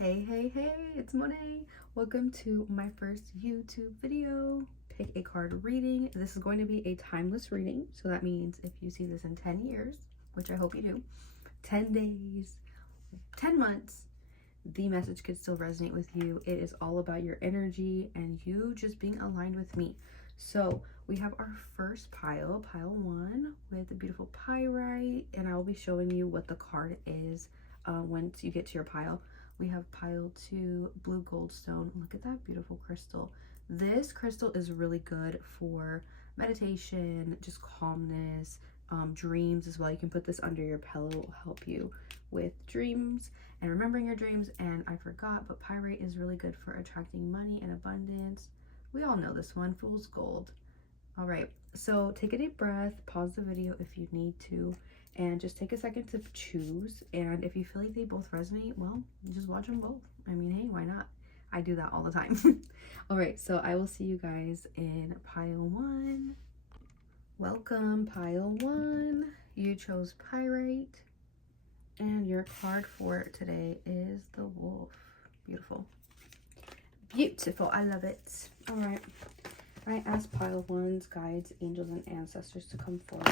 Hey, it's Monet. Welcome to my first YouTube video. Pick a card reading. This is going to be a timeless reading. So that means if you see this in 10 years, which I hope you do, 10 days, 10 months, the message could still resonate with you. It is all about your energy and you just being aligned with me. So we have our first pile 1 with a beautiful pyrite, and I will be showing you what the card is once you get to your pile. We have pile 2, blue goldstone. Look at that beautiful crystal. This crystal is really good for meditation, just calmness, dreams as well. You can put this under your pillow. It will help you with dreams and remembering your dreams. And I forgot, but pyrite is really good for attracting money and abundance. We all know this one, fool's gold. All right, so take a deep breath, pause the video if you need to, and just take a second to choose. And if you feel like they both resonate, well, just watch them both. I mean, hey, why not? I do that all the time. All right, so I will see you guys in pile 1. Welcome, pile 1. You chose pyrite, and your card for today is the wolf. Beautiful. Beautiful. I love it. All right. I asked pile 1's guides, angels, and ancestors to come forward.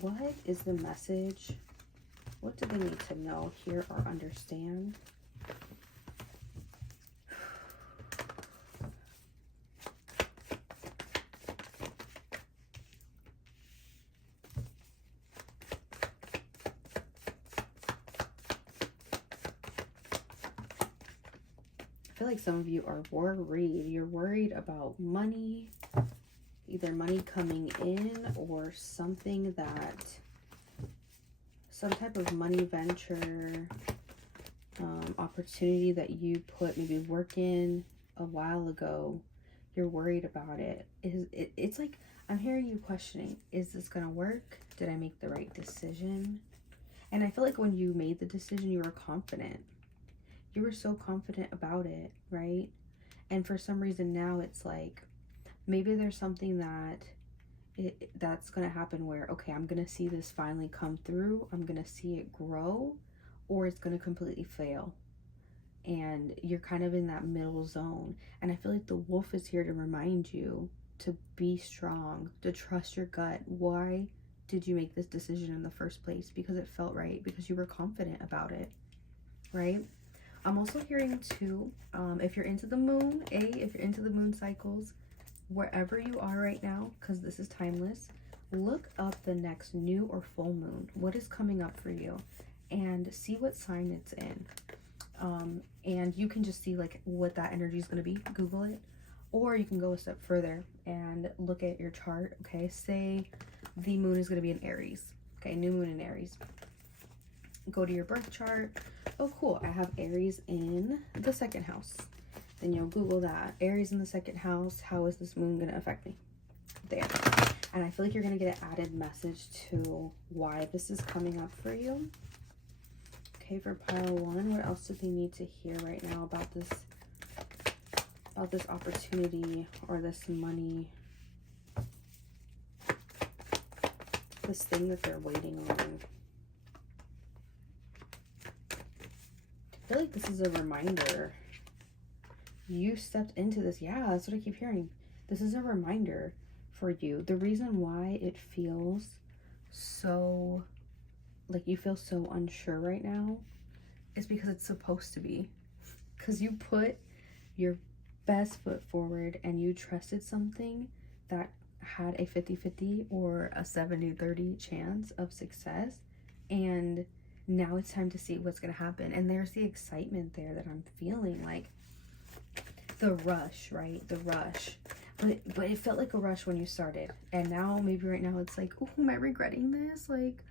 What is the message? What do they need to know, hear, or understand? I feel like some of you are worried. You're worried about money, either money coming in or something that, some type of money venture, opportunity that you put maybe work in a while ago. You're worried about it. It's like, I'm hearing you questioning, is this gonna work? Did I make the right decision? And I feel like when you made the decision, you were confident. You were so confident about it, right? And for some reason now it's like, maybe there's something that's going to happen where, okay, I'm going to see this finally come through. I'm going to see it grow, or it's going to completely fail. And you're kind of in that middle zone. And I feel like the wolf is here to remind you to be strong, to trust your gut. Why did you make this decision in the first place? Because it felt right, because you were confident about it, right? I'm also hearing too, if you're into the moon, if you're into the moon cycles, wherever you are right now, because this is timeless, look up the next new or full moon. What is coming up for you? And see what sign it's in. And you can just see like what that energy is going to be. Google it. Or you can go a step further and look at your chart. Okay, say the moon is going to be in Aries. Okay, new moon in Aries. Go to your birth chart. Oh, cool. I have Aries in the 2nd house. Then you'll Google that. Aries in the 2nd house. How is this moon going to affect me? There. And I feel like you're going to get an added message to why this is coming up for you. Okay, for pile 1, what else do they need to hear right now about this opportunity or this money? This thing that they're waiting on. I feel like this is a reminder. You stepped into this. Yeah, that's what I keep hearing. This is a reminder for you. The reason why it feels so, like you feel so unsure right now, is because it's supposed to be. Because you put your best foot forward and you trusted something that had a 50-50 or a 70-30 chance of success. And now it's time to see what's going to happen. And there's the excitement there that I'm feeling, like the rush, right? The rush. But it felt like a rush when you started. And now, maybe right now, it's like, oh, am I regretting this? Like,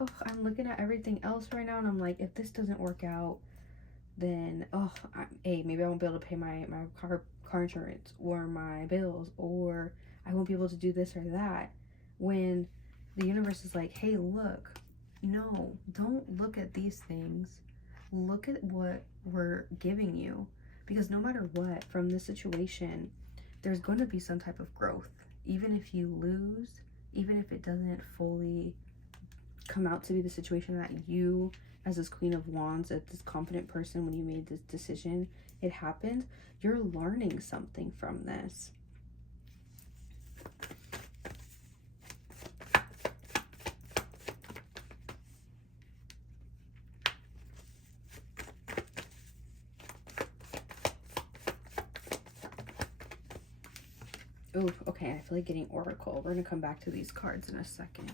oh, I'm looking at everything else right now. And I'm like, if this doesn't work out, then, oh, maybe I won't be able to pay my car insurance or my bills, or I won't be able to do this or that. When the universe is like, hey, look, no, don't look at these things. Look at what we're giving you. Because no matter what, from this situation, there's going to be some type of growth. Even if you lose, even if it doesn't fully come out to be the situation that you as this Queen of Wands, as this confident person, when you made this decision, it happened. You're learning something from this. Oh, okay, I feel like getting Oracle. We're going to come back to these cards in a second.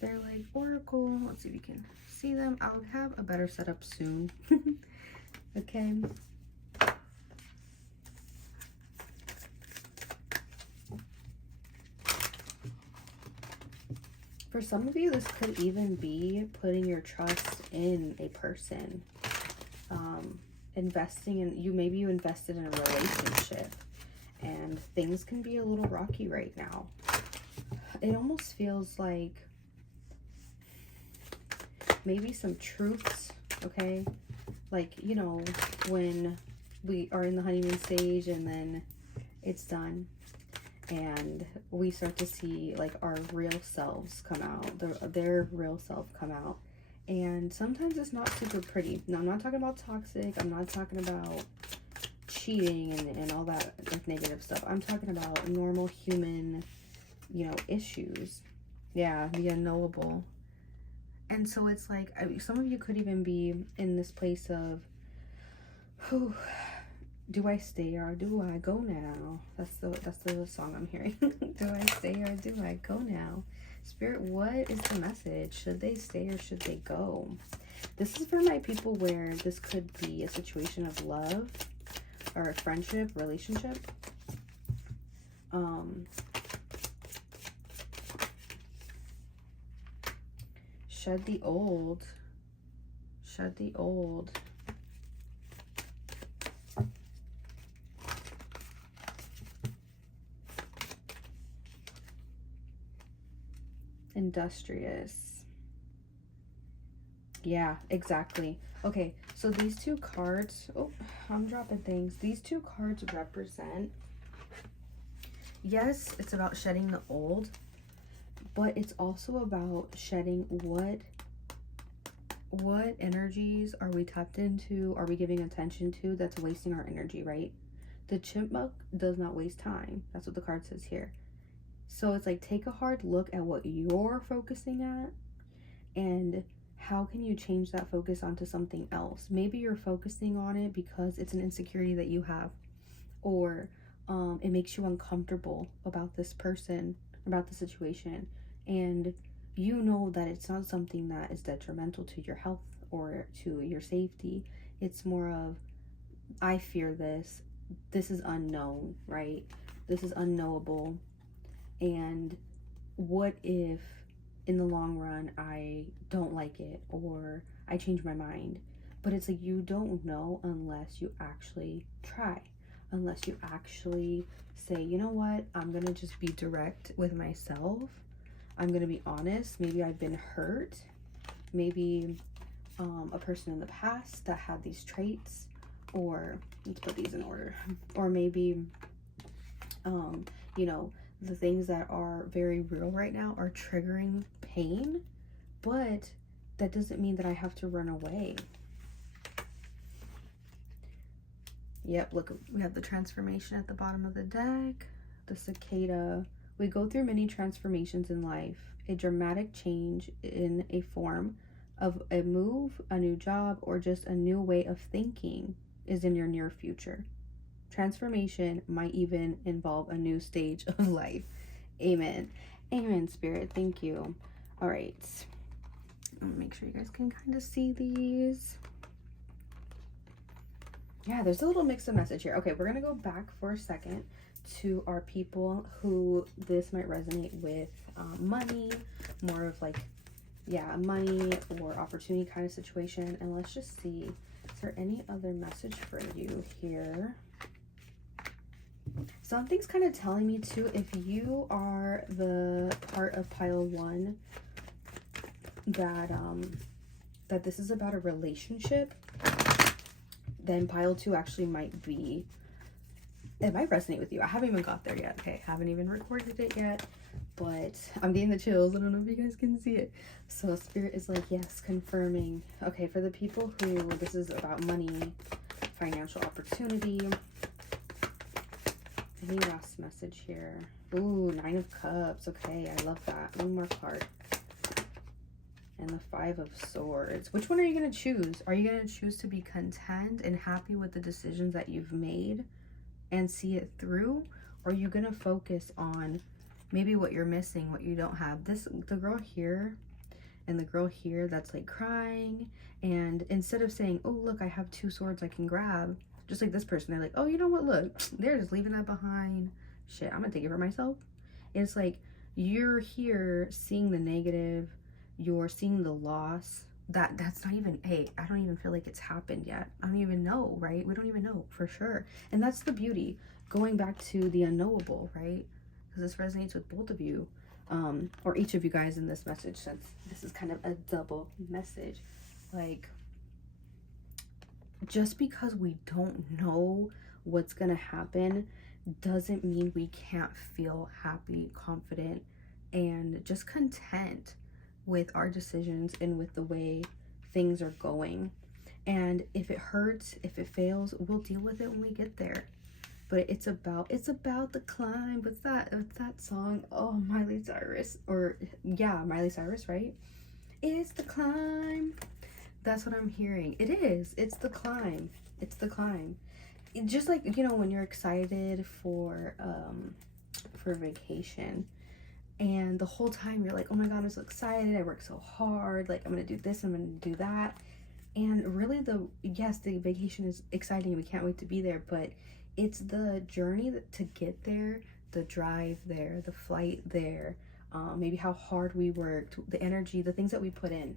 They're like Oracle. Let's see if you can see them. I'll have a better setup soon. Okay. For some of you, this could even be putting your trust in a person. Investing in you. Maybe you invested in a relationship. And things can be a little rocky right now. It almost feels like maybe some truths, okay? Like, you know, when we are in the honeymoon stage and then it's done and we start to see like our real selves come out, their real self come out. And sometimes it's not super pretty. Now, I'm not talking about toxic. I'm not talking about cheating and all that like negative stuff. I'm talking about normal human, you know, issues. Yeah, the unknowable. And so it's like, some of you could even be in this place of, whew, do I stay or do I go now? That's the song I'm hearing. Do I stay or do I go now? Spirit, what is the message? Should they stay or should they go? This is for my people where this could be a situation of love or a friendship, relationship. Shed the old. Shed the old. Industrious. Yeah, exactly. Okay, so these two cards, oh, I'm dropping things. These two cards represent, yes, it's about shedding the old, but it's also about shedding what energies are we tapped into, are we giving attention to that's wasting our energy, right? The chipmunk does not waste time. That's what the card says here. So it's like, take a hard look at what you're focusing at and how can you change that focus onto something else? Maybe you're focusing on it because it's an insecurity that you have, or it makes you uncomfortable about this person, about the situation, and you know that it's not something that is detrimental to your health or to your safety. It's more of, I fear this. This is unknown, right? This is unknowable. And what if in the long run I don't like it or I change my mind? But it's like, you don't know unless you actually try, unless you actually say, you know what, I'm gonna just be direct with myself. I'm gonna be honest. Maybe I've been hurt. Maybe a person in the past that had these traits, or let's put these in order, or maybe you know, the things that are very real right now are triggering pain, but that doesn't mean that I have to run away. Yep, look, we have the transformation at the bottom of the deck, the cicada. We go through many transformations in life. A dramatic change in a form of a move, a new job, or just a new way of thinking is in your near future. Transformation might even involve a new stage of life. Amen. Amen, Spirit. Thank you. All right. I'm gonna make sure you guys can kind of see these. Yeah, there's a little mix of message here. Okay, we're gonna go back for a second to our people who this might resonate with. Money, more of like, yeah, money or opportunity kind of situation. And let's just see, is there any other message for you here? Something's kind of telling me too, if you are the part of pile 1 that that this is about a relationship, then pile 2 actually might be, it might resonate with you. I haven't even got there yet. Okay, haven't even recorded it yet, but I'm getting the chills. I don't know if you guys can see it. So Spirit is like, yes, confirming. Okay, for the people who this is about money, financial opportunity. Any last message here? Ooh, 9 of Cups. Okay, I love that. One more card. And the 5 of Swords. Which one are you going to choose? Are you going to choose to be content and happy with the decisions that you've made and see it through? Or are you going to focus on maybe what you're missing, what you don't have? The girl here and the girl here that's like crying, and instead of saying, oh look, I have 2 swords I can grab, just like this person, they're like, oh, you know what, look, they're just leaving that behind. Shit, I'm gonna take it for myself. It's like you're here seeing the negative, you're seeing the loss. That's not even, hey, I don't even feel like it's happened yet. I don't even know, right? We don't even know for sure. And that's the beauty, going back to the unknowable, right? Because this resonates with both of you, or each of you guys in this message, since this is kind of a double message. Like, just because we don't know what's gonna happen doesn't mean we can't feel happy, confident, and just content with our decisions and with the way things are going. And if it hurts, if it fails, we'll deal with it when we get there. But it's about the climb. What's that song? Oh, Miley Cyrus, or yeah, Miley Cyrus, right? It's the climb. That's what I'm hearing. It is. It's the climb. It's the climb. It just like, you know, when you're excited for vacation, and the whole time you're like, oh my God, I'm so excited. I worked so hard. Like, I'm gonna do this, I'm gonna do that. And really, yes, the vacation is exciting. We can't wait to be there, but it's the journey to get there, the drive there, the flight there, maybe how hard we worked, the energy, the things that we put in.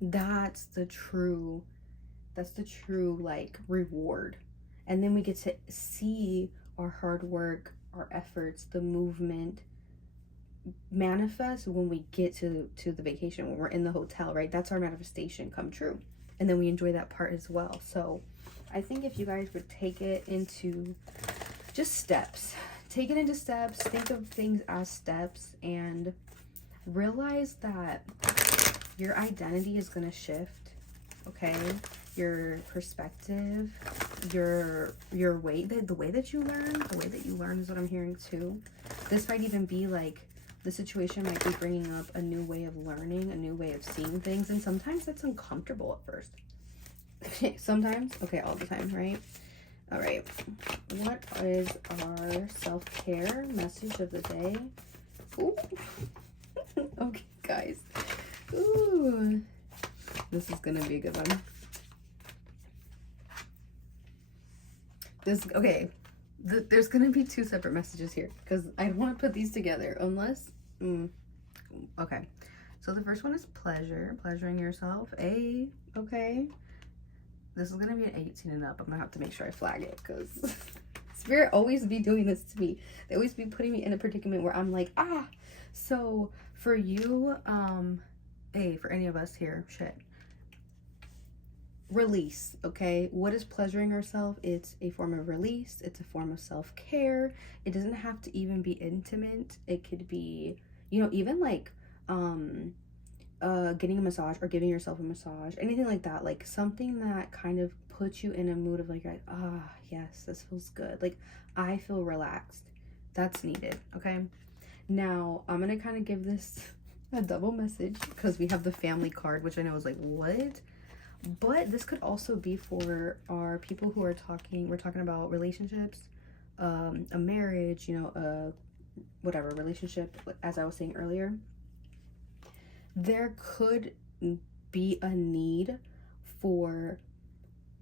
That's the true like reward. And then we get to see our hard work, our efforts, the movement manifest when we get to the vacation, when we're in the hotel, right? That's our manifestation come true. And then we enjoy that part as well. So I think if you guys would take it into just steps, take it into steps, think of things as steps, and realize that your identity is going to shift, okay? Your perspective, your way, the way that you learn is what I'm hearing too. This might even be like, the situation might be bringing up a new way of learning, a new way of seeing things, and sometimes that's uncomfortable at first. Sometimes, okay, all the time, right? All right, what is our self-care message of the day? Ooh. Okay, guys. Ooh, this is gonna be a good one. There's gonna be 2 separate messages here because I don't want to put these together unless okay, so the first one is pleasuring yourself. Okay, this is gonna be an 18 and up. I'm gonna have to make sure I flag it because Spirit always be doing this to me. They always be putting me in a predicament where I'm like, so for you, for any of us here, release. Okay, what is pleasuring ourselves? It's a form of release. It's a form of self-care. It doesn't have to even be intimate. It could be, you know, even like getting a massage or giving yourself a massage, anything like that, like something that kind of puts you in a mood of like, yes, this feels good, like I feel relaxed. That's needed. Okay, now I'm gonna kind of give this a double message because we have the family card, which I know is like, what? But this could also be for our people who are we're talking about relationships, a marriage, you know, whatever relationship, as I was saying earlier. There could be a need for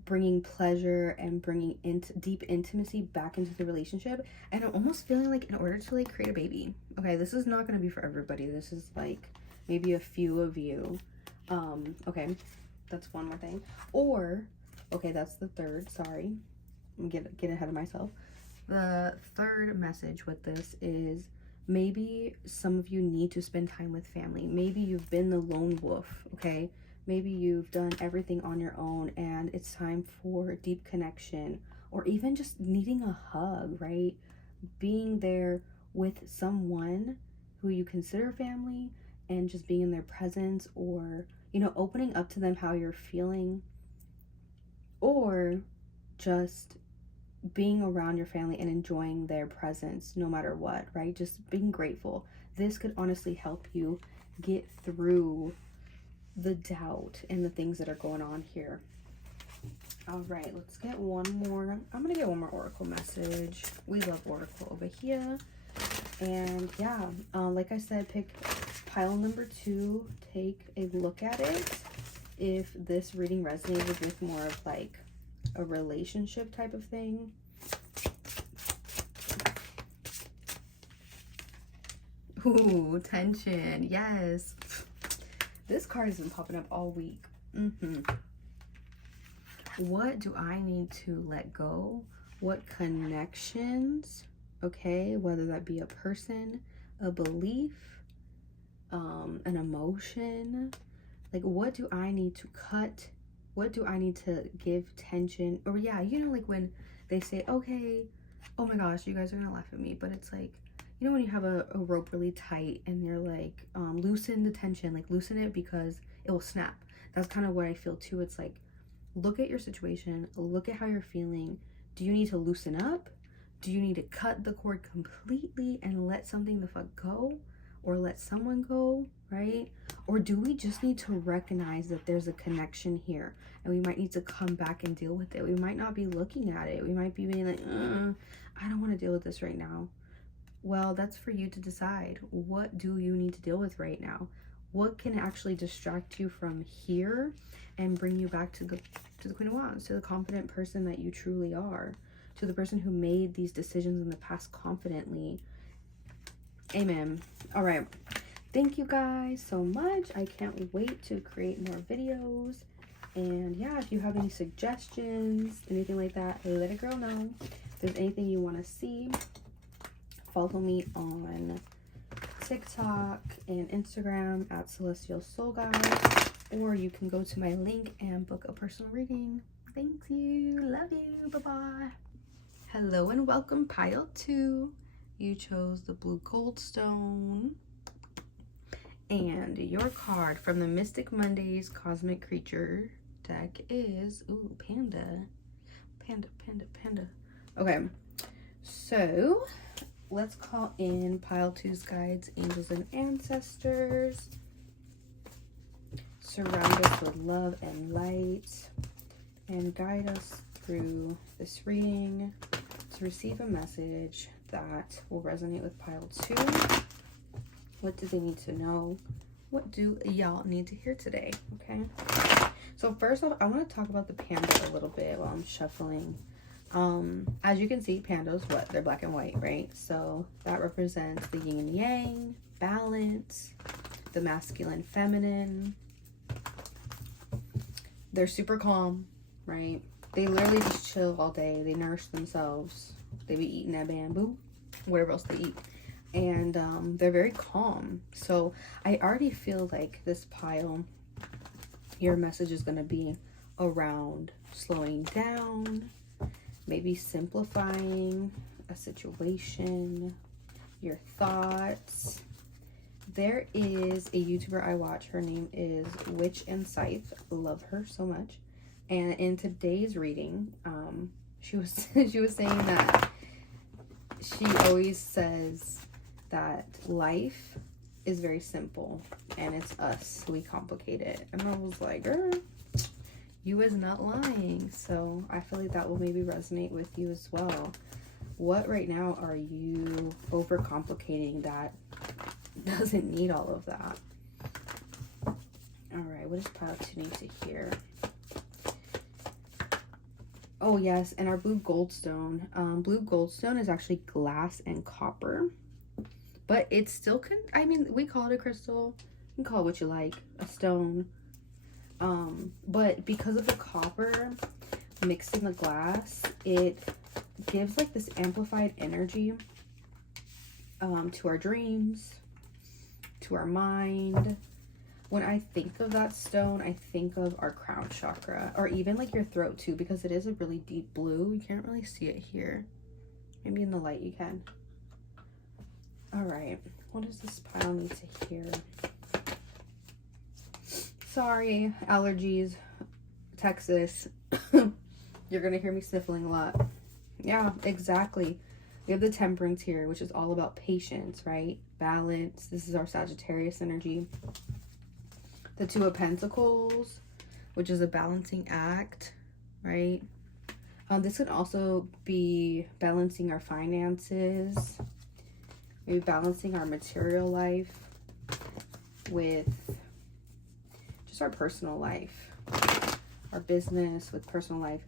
bringing pleasure and bringing deep intimacy back into the relationship. And I'm almost feeling like in order to like create a baby, okay, this is not going to be for everybody. This is like maybe a few of you. Okay, that's one more thing. Or, okay, that's the third. Sorry, I'm getting ahead of myself. The third message with this is maybe some of you need to spend time with family. Maybe you've been the lone wolf, okay? Maybe you've done everything on your own and it's time for deep connection, or even just needing a hug, right? Being there with someone who you consider family and just being in their presence, or, you know, opening up to them how you're feeling, or just being around your family and enjoying their presence no matter what, right? Just being grateful. This could honestly help you get through the doubt and the things that are going on here. All right, let's get one more. I'm gonna get one more oracle message. We love oracle over here. And yeah, like I said, pick pile number 2, take a look at it. If this reading resonated with more of like a relationship type of thing. Ooh, tension. Yes. This card has been popping up all week. What do I need to let go? What connections? Okay, whether that be a person, a belief, an emotion. Like, what do I need to cut? What do I need to give tension? Or yeah, you know, like when they say, okay, oh my gosh, you guys are gonna laugh at me, but it's like, you know, when you have a rope really tight and you're like, loosen the tension, like loosen it because it will snap. That's kind of what I feel too. It's like, look at your situation, look at how you're feeling. Do you need to loosen up? Do you need to cut the cord completely and let something the fuck go? Or let someone go, right? Or do we just need to recognize that there's a connection here and we might need to come back and deal with it? We might not be looking at it. We might be being like, I don't want to deal with this right now. Well, that's for you to decide. What do you need to deal with right now? What can actually distract you from here and bring you back to the Queen of Wands, to the confident person that you truly are, to the person who made these decisions in the past confidently. Amen. All right. Thank you guys so much. I can't wait to create more videos. And yeah, if you have any suggestions, anything like that, let a girl know. If there's anything you want to see, follow me on TikTok and Instagram at Celestial Soul Guide, or you can go to my link and book a personal reading. Thank you. Love you. Bye-bye. Hello and welcome, pile 2. You chose the blue goldstone. And your card from the Mystic Mondays Cosmic Creature deck is, ooh, panda. Panda, panda, panda. Okay, so let's call in pile 2's guides, angels, and ancestors. Surround us with love and light and guide us through this reading to receive a message that will resonate with pile 2. What do they need to know? What do y'all need to hear today? Okay, so first off, I want to talk about the panda a little bit while I'm shuffling. As you can see, pandas, what? They're black and white, right? So that represents the yin and yang, balance, the masculine, feminine. They're super calm, right? They literally just chill all day. They nourish themselves. They be eating that bamboo, whatever else they eat. And they're very calm. So I already feel like this pile, your message is going to be around slowing down, maybe simplifying a situation, your thoughts. There is a YouTuber I watch. Her name is Witch and Scythe. Love her so much. And in today's reading, she was saying that she always says that life is very simple and it's us, we complicate it. And I was like, you is not lying. So I feel like that will maybe resonate with you as well. What right now are you overcomplicating that doesn't need all of that? All right, what does pile 2 need to hear? Oh yes, and our blue goldstone. Blue goldstone is actually glass and copper, but it's still I mean, we call it a crystal. You can call it what you like, a stone. But because of the copper mixed in the glass, it gives like this amplified energy to our dreams, to our mind. When I think of that stone, I think of our crown chakra, or even like your throat too, because it is a really deep blue. You can't really see it here. Maybe in the light you can. All right. What does this pile need to hear? Sorry, allergies, Texas. You're going to hear me sniffling a lot. Yeah, exactly. We have the Temperance here, which is all about patience, right? Balance. This is our Sagittarius energy. The Two of Pentacles, which is a balancing act, right? This could also be balancing our finances, maybe balancing our material life with just our personal life, our business with personal life.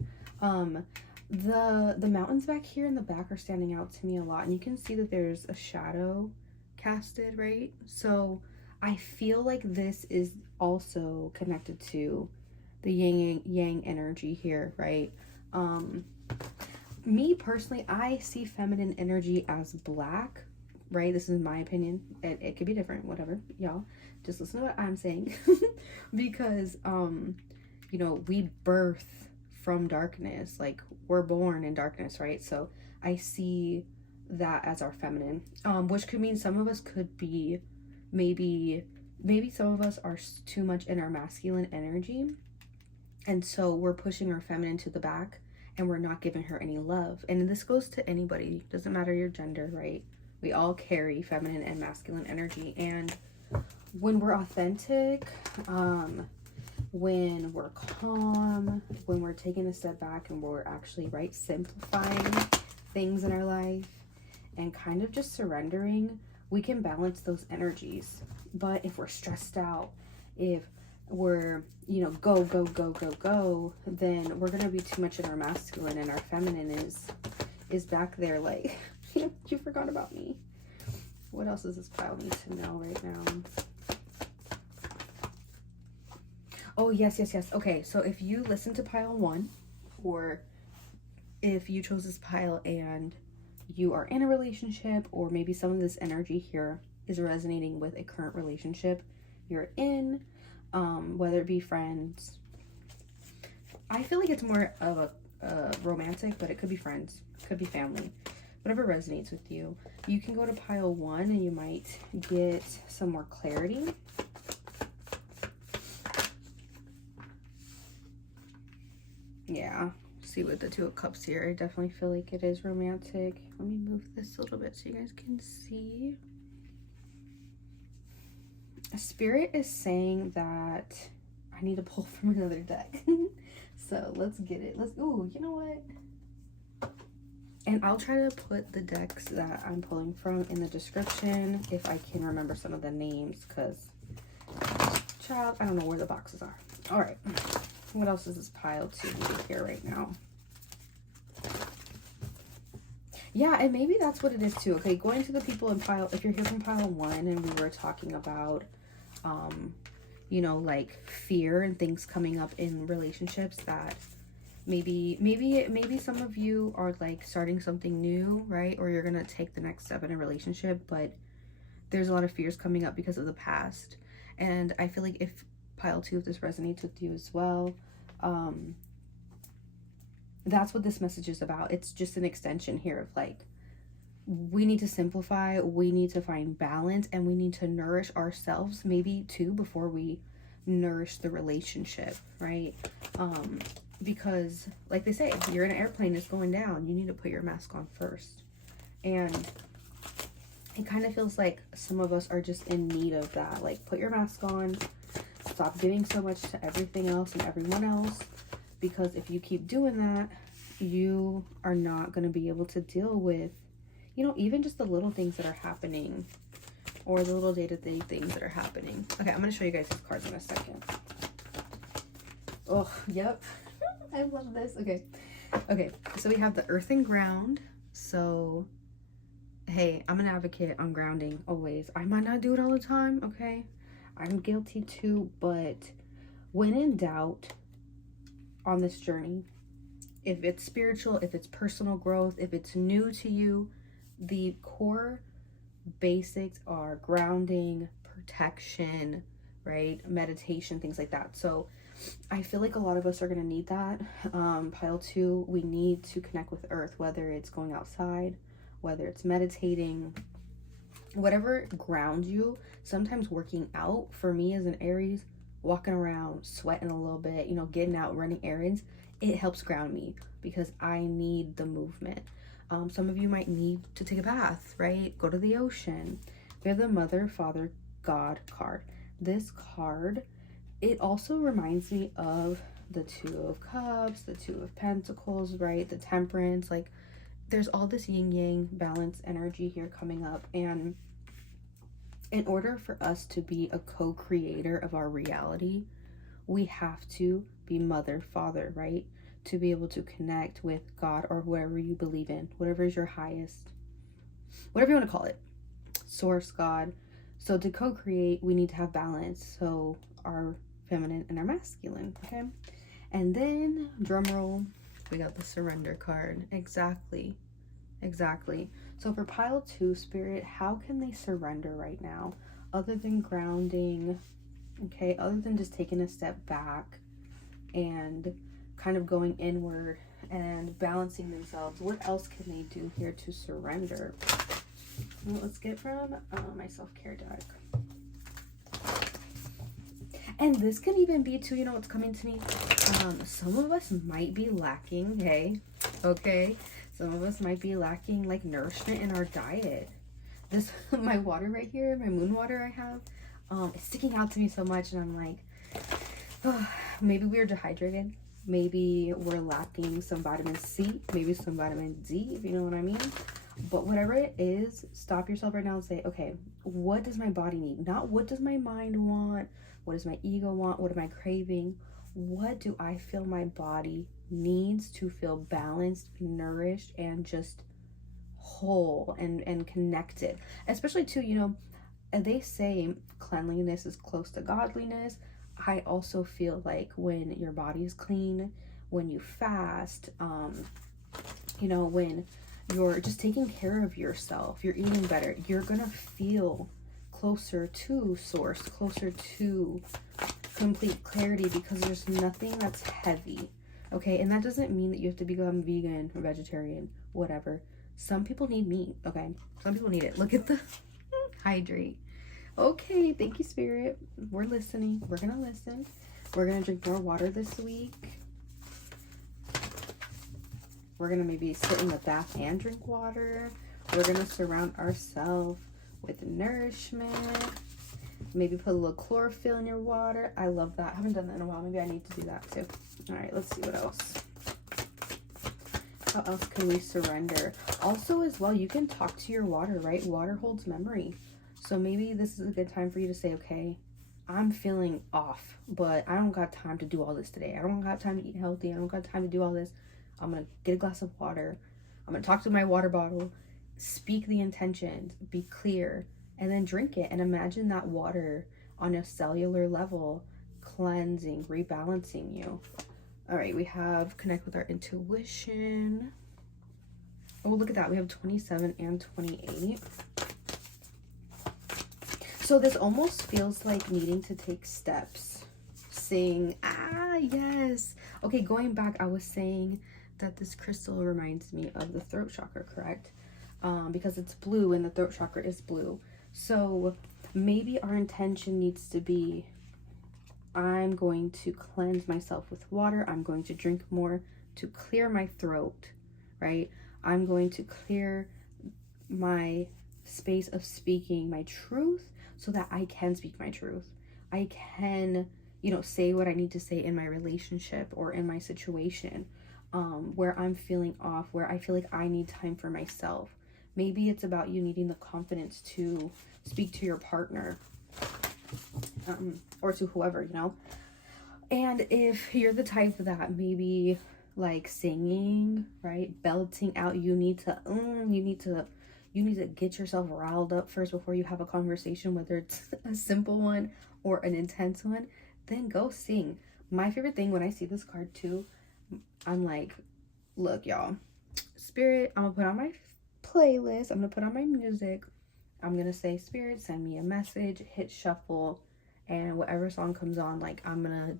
The mountains back here in the back are standing out to me a lot, and you can see that there's a shadow casted, right? So I feel like this is also connected to the yang energy here, right? Me personally, I see feminine energy as black, right? This is my opinion. It could be different, whatever, y'all. Just listen to what I'm saying. Because, you know, we birth from darkness. Like, we're born in darkness, right? So I see that as our feminine, which could mean some of us could be maybe some of us are too much in our masculine energy. And so we're pushing our feminine to the back, and we're not giving her any love. And this goes to anybody, doesn't matter your gender, right? We all carry feminine and masculine energy. And when we're authentic, when we're calm, when we're taking a step back and we're actually, right, simplifying things in our life and kind of just surrendering, we can balance those energies. But if we're stressed out, if we're, you know, go, then we're gonna be too much in our masculine, and our feminine is back there like, you forgot about me. What else does this pile need to know right now? Oh, yes. Okay, so if you listen to pile 1, or if you chose this pile and you are in a relationship, or maybe some of this energy here is resonating with a current relationship you're in, whether it be friends. I feel like it's more of a romantic, but it could be friends, could be family, whatever resonates with you. You can go to pile 1 and you might get some more clarity. Yeah, see with the Two of Cups here, I definitely feel like it is romantic. Let me move this a little bit so you guys can see. Spirit is saying that I need to pull from another deck. So let's get it. Ooh, you know what? And I'll try to put the decks that I'm pulling from in the description if I can remember some of the names, because, child, I don't know where the boxes are. All right. What else is this pile to need here right now? Yeah, and maybe that's what it is too. Okay, going to the people in pile, if you're here from pile 1 and we were talking about, you know, like fear and things coming up in relationships, that maybe some of you are like starting something new, right? Or you're going to take the next step in a relationship, but there's a lot of fears coming up because of the past. And I feel like if pile 2, if this resonates with you as well, that's what this message is about. It's just an extension here of like, we need to simplify, we need to find balance, and we need to nourish ourselves maybe too before we nourish the relationship, right? Because like they say, you're in an airplane, it's going down, you need to put your mask on first. And it kind of feels like some of us are just in need of that. Like, put your mask on, stop giving so much to everything else and everyone else, because if you keep doing that, you are not going to be able to deal with, you know, even just the little things that are happening, or the little day-to-day things that are happening. Okay, I'm going to show you guys these cards in a second. Oh, yep. I love this. Okay, so we have the earth and ground. So, hey, I'm an advocate on grounding always. I might not do it all the time, okay? I'm guilty too, but when in doubt on this journey, if it's spiritual, if it's personal growth, if it's new to you, the core basics are grounding, protection, right? Meditation, things like that. So I feel like a lot of us are going to need that. Pile 2, we need to connect with earth, whether it's going outside, whether it's meditating, whatever grounds you. Sometimes working out, for me as an Aries, walking around, sweating a little bit, you know, getting out, running errands, it helps ground me because I need the movement. Some of you might need to take a bath, right? Go to the ocean. We have the Mother, Father, God card. This card, it also reminds me of the Two of Cups, the Two of Pentacles, right? The Temperance. Like, there's all this yin yang balance energy here coming up. And in order for us to be a co-creator of our reality, we have to be mother, father, right? To be able to connect with God or whoever you believe in, whatever is your highest, whatever you want to call it, source, God. So to co-create, we need to have balance. So our feminine and our masculine, okay? And then, drum roll, we got the surrender card. Exactly. So for pile 2, Spirit, how can they surrender right now? Other than grounding, okay? Other than just taking a step back and kind of going inward and balancing themselves, what else can they do here to surrender? Well, let's get from my self-care deck. And this can even be too, you know what's coming to me? Some of us might be lacking, okay? Some of us might be lacking like nourishment in our diet. This, my water right here, my moon water I have, it's sticking out to me so much, and I'm like, oh, maybe we're dehydrated. Maybe we're lacking some vitamin C, maybe some vitamin D, if you know what I mean. But whatever it is, stop yourself right now and say, okay, what does my body need? Not what does my mind want? What does my ego want? What am I craving? What do I feel my body needs to feel balanced, nourished, and just whole and connected? Especially too, you know, they say cleanliness is close to godliness. I also feel like when your body is clean, when you fast, you know, when you're just taking care of yourself, you're eating better, you're gonna feel closer to source, closer to complete clarity, because there's nothing that's heavy, okay? And that doesn't mean that you have to become vegan or vegetarian, whatever. Some people need meat, okay? Some people need it. Look at the hydrate. Okay, thank you, Spirit. We're listening. We're gonna listen. We're gonna drink more water this week. We're gonna maybe sit in the bath and drink water. We're gonna surround ourselves with nourishment. Maybe put a little chlorophyll in your water. I love that. I haven't done that in a while. Maybe I need to do that too. All right, let's see what else. How else can we surrender? Also, as well, you can talk to your water, right? Water holds memory. So maybe this is a good time for you to say, okay, I'm feeling off, but I don't got time to do all this today. I don't got time to eat healthy. I don't got time to do all this. I'm going to get a glass of water. I'm going to talk to my water bottle, speak the intentions, be clear, and then drink it. And imagine that water on a cellular level, cleansing, rebalancing you. All right, we have connect with our intuition. Oh, look at that. We have 27 and 28. So this almost feels like needing to take steps. Saying, yes. Okay, going back, I was saying that this crystal reminds me of the throat chakra, correct? Because it's blue and the throat chakra is blue. So maybe our intention needs to be, I'm going to cleanse myself with water. I'm going to drink more to clear my throat, right? I'm going to clear my space of speaking my truth so that I can speak my truth. I can, you know, say what I need to say in my relationship or in my situation, where I'm feeling off, where I feel like I need time for myself. Maybe it's about you needing the confidence to speak to your partner, or to whoever, you know. And if you're the type that maybe like singing, right, belting out, you need to get yourself riled up first before you have a conversation, whether it's a simple one or an intense one, then go sing. My favorite thing when I see this card too, I'm like, look, y'all, Spirit, I'm gonna put on my playlist, I'm gonna put on my music, I'm gonna say, Spirit, send me a message, hit shuffle, and whatever song comes on, like, I'm gonna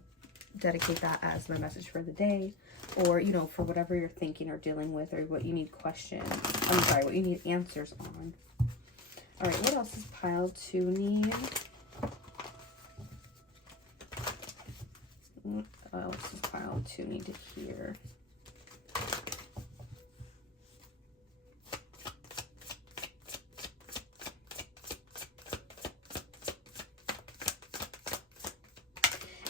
dedicate that as my message for the day, or, you know, for whatever you're thinking or dealing with, or what you need what you need answers on. All right, what else does pile 2 need? What else does pile 2 need to hear?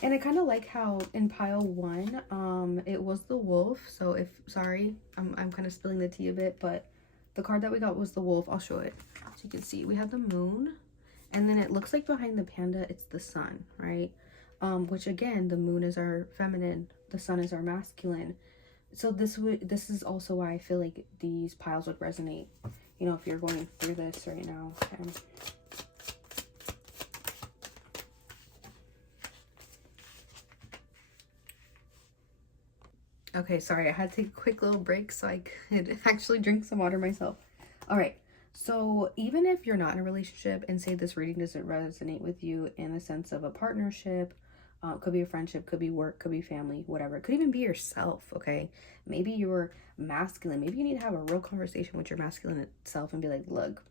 And I kind of like how in pile 1, it was the wolf. So if, sorry, I'm kind of spilling the tea a bit, but the card that we got was the wolf. I'll show it so you can see. We have the moon, and then it looks like behind the panda, it's the sun, right? Which again, the moon is our feminine, the sun is our masculine. So this is also why I feel like these piles would resonate, you know, if you're going through this right now. Okay. Okay, sorry, I had to take a quick little break so I could actually drink some water myself. All right, so even if you're not in a relationship and say this reading doesn't resonate with you in a sense of a partnership, could be a friendship, could be work, could be family, whatever. It could even be yourself, okay? Maybe you're masculine. Maybe you need to have a real conversation with your masculine self and be like, look,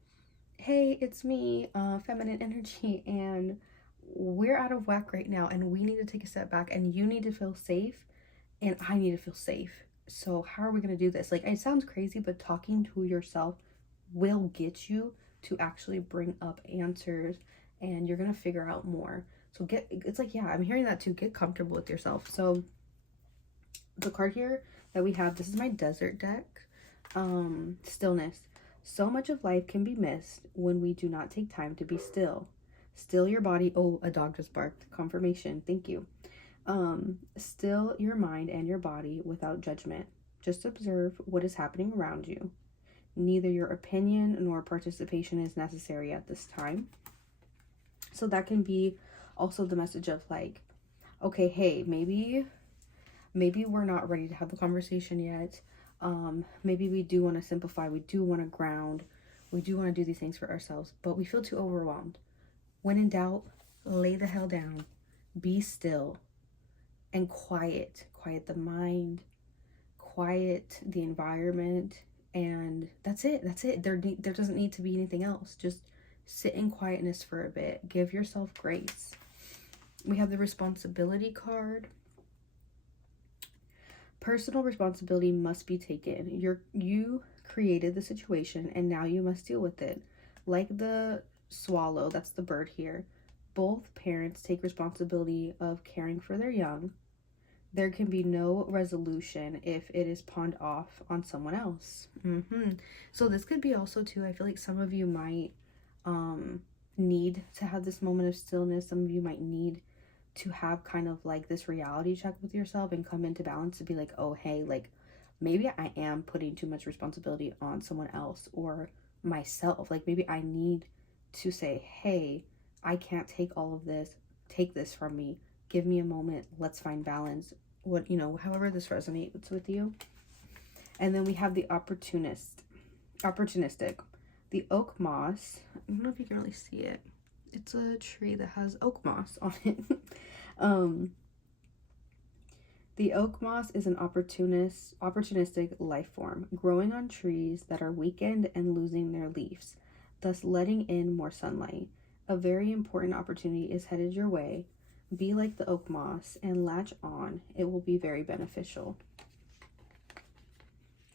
hey, it's me, feminine energy, and we're out of whack right now, and we need to take a step back, and you need to feel safe and I need to feel safe. So how are we going to do this? Like, it sounds crazy, but talking to yourself will get you to actually bring up answers, and you're going to figure out more. So it's like, yeah, I'm hearing that too. Get comfortable with yourself. So the card here that we have, this is my desert deck. Stillness. So much of life can be missed when we do not take time to be still. Still your body. Oh, a dog just barked. Confirmation. Thank you. Still your mind and your body without judgment. Just observe what is happening around you. Neither your opinion nor participation is necessary at this time. So that can be also the message of like, okay, hey, maybe we're not ready to have the conversation yet. Maybe we do want to simplify, we do want to ground, we do want to do these things for ourselves, but we feel too overwhelmed. When in doubt, lay the hell down, be still, and quiet the mind, quiet the environment, and that's it. There doesn't need to be anything else. Just sit in quietness for a bit. Give yourself grace. We have the responsibility card. Personal responsibility must be taken. You created the situation and now you must deal with it. Like the swallow, that's the bird here. Both parents take responsibility of caring for their young. There can be no resolution if it is pawned off on someone else. So this could be also too, I feel like some of you might need to have this moment of stillness. Some of you might need to have kind of like this reality check with yourself and come into balance to be like, oh, hey, like maybe I am putting too much responsibility on someone else or myself. Like maybe I need to say, hey, I can't take all of this. Take this from me. Give me a moment. Let's find balance. What, you know, however this resonates with you. And then we have the opportunistic. The oak moss. I don't know if you can really see it. It's a tree that has oak moss on it. The oak moss is an opportunistic life form, growing on trees that are weakened and losing their leaves, thus letting in more sunlight. A very important opportunity is headed your way. Be like the oak moss and latch on. It will be very beneficial.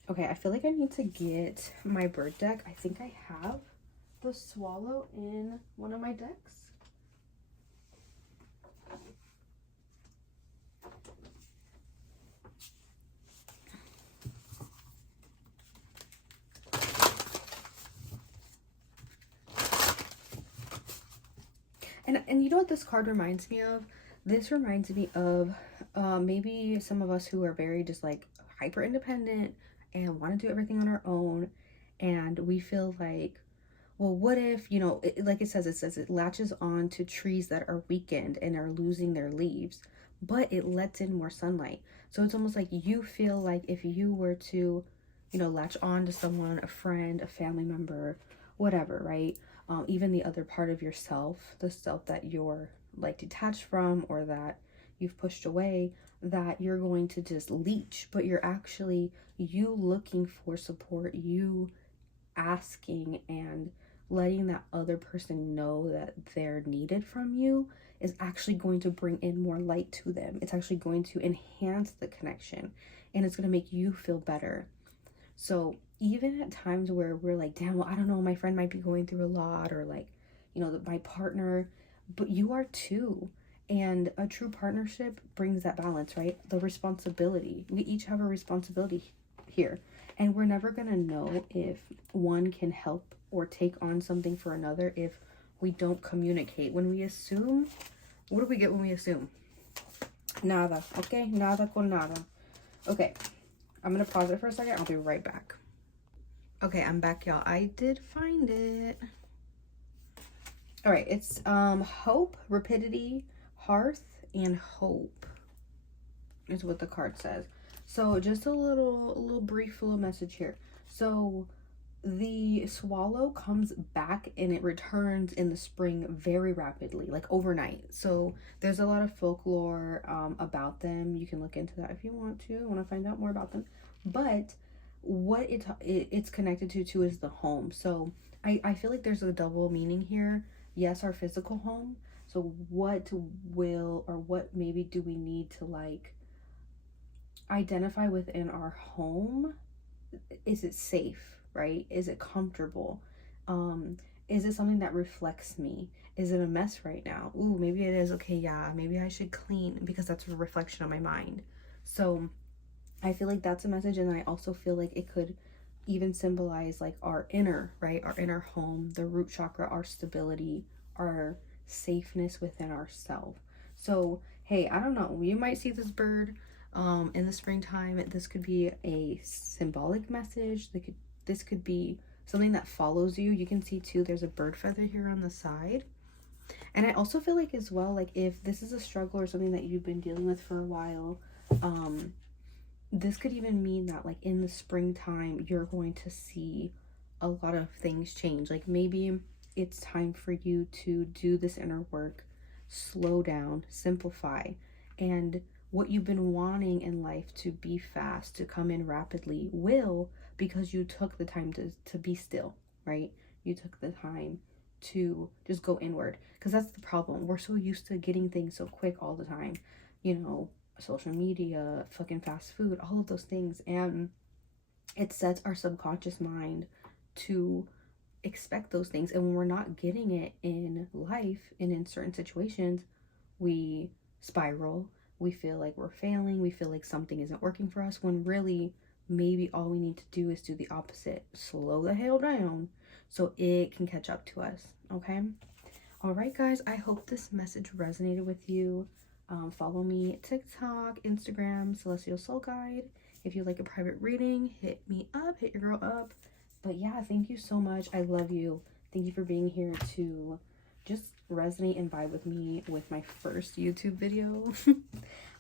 Okay, I feel like I need to get my bird deck. I think I have the swallow in one of my decks. And you know what this card reminds me of? This reminds me of maybe some of us who are very just like hyper independent and want to do everything on our own, and we feel like, well, what if, you know, like it says it latches on to trees that are weakened and are losing their leaves, but it lets in more sunlight. So it's almost like you feel like if you were to, you know, latch on to someone, a friend, a family member, whatever, right? Even the other part of yourself, the self that you're like detached from or that you've pushed away, that you're going to just leech, but you're actually you looking for support, you asking and letting that other person know that they're needed from you is actually going to bring in more light to them. It's actually going to enhance the connection, and it's going to make you feel better. So even at times where we're like, damn, well, I don't know, my friend might be going through a lot, or like, you know, my partner, but you are too. And a true partnership brings that balance, right? The responsibility. We each have a responsibility here. And we're never going to know if one can help or take on something for another if we don't communicate. When we assume, what do we get when we assume? Nada. Okay? Nada con nada. Okay. I'm going to pause it for a second. I'll be right back. Okay, I'm back, y'all. I did find it. All right. It's hope, rapidity, hearth, and hope is what the card says. So just a little brief little message here. So the swallow comes back and it returns in the spring very rapidly, like overnight. So there's a lot of folklore about them. You can look into that if you want to find out more about them. But what it's connected to too is the home. So I feel like there's a double meaning here. Yes, our physical home. So what maybe do we need to like identify within our home? Is it safe, right? Is it comfortable? Is it something that reflects me? Is it a mess right now? Ooh, maybe it is. Okay, yeah, maybe I should clean because that's a reflection of my mind. So I feel like that's a message, and I also feel like it could even symbolize like our inner, right? Our inner home, the root chakra, our stability, our safeness within ourselves. So, hey, I don't know. You might see this bird in the springtime. This could be a symbolic message. This could be something that follows you. You can see too, there's a bird feather here on the side. And I also feel like as well, like if this is a struggle or something that you've been dealing with for a while, this could even mean that like in the springtime, you're going to see a lot of things change. Like maybe it's time for you to do this inner work, slow down, simplify, and what you've been wanting in life to be fast, to come in rapidly, will, because you took the time to be still, right? You took the time to just go inward, because that's the problem. We're so used to getting things so quick all the time, you know, social media, fucking fast food, all of those things, and it sets our subconscious mind to expect those things. And when we're not getting it in life and in certain situations, we spiral. We feel like we're failing. We feel like something isn't working for us, when really maybe all we need to do is do the opposite. Slow the hell down so it can catch up to us. Okay? All right, guys. I hope this message resonated with you. Follow me at TikTok, Instagram, Celestial Soul Guide. If you like a private reading, hit me up. Hit your girl up. But yeah, thank you so much. I love you. Thank you for being here to just resonate and vibe with me with my first YouTube video.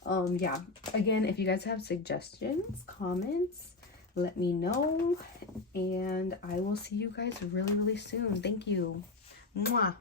Yeah, again, if you guys have suggestions, comments, let me know, and I will see you guys really soon. Thank you. Mwah.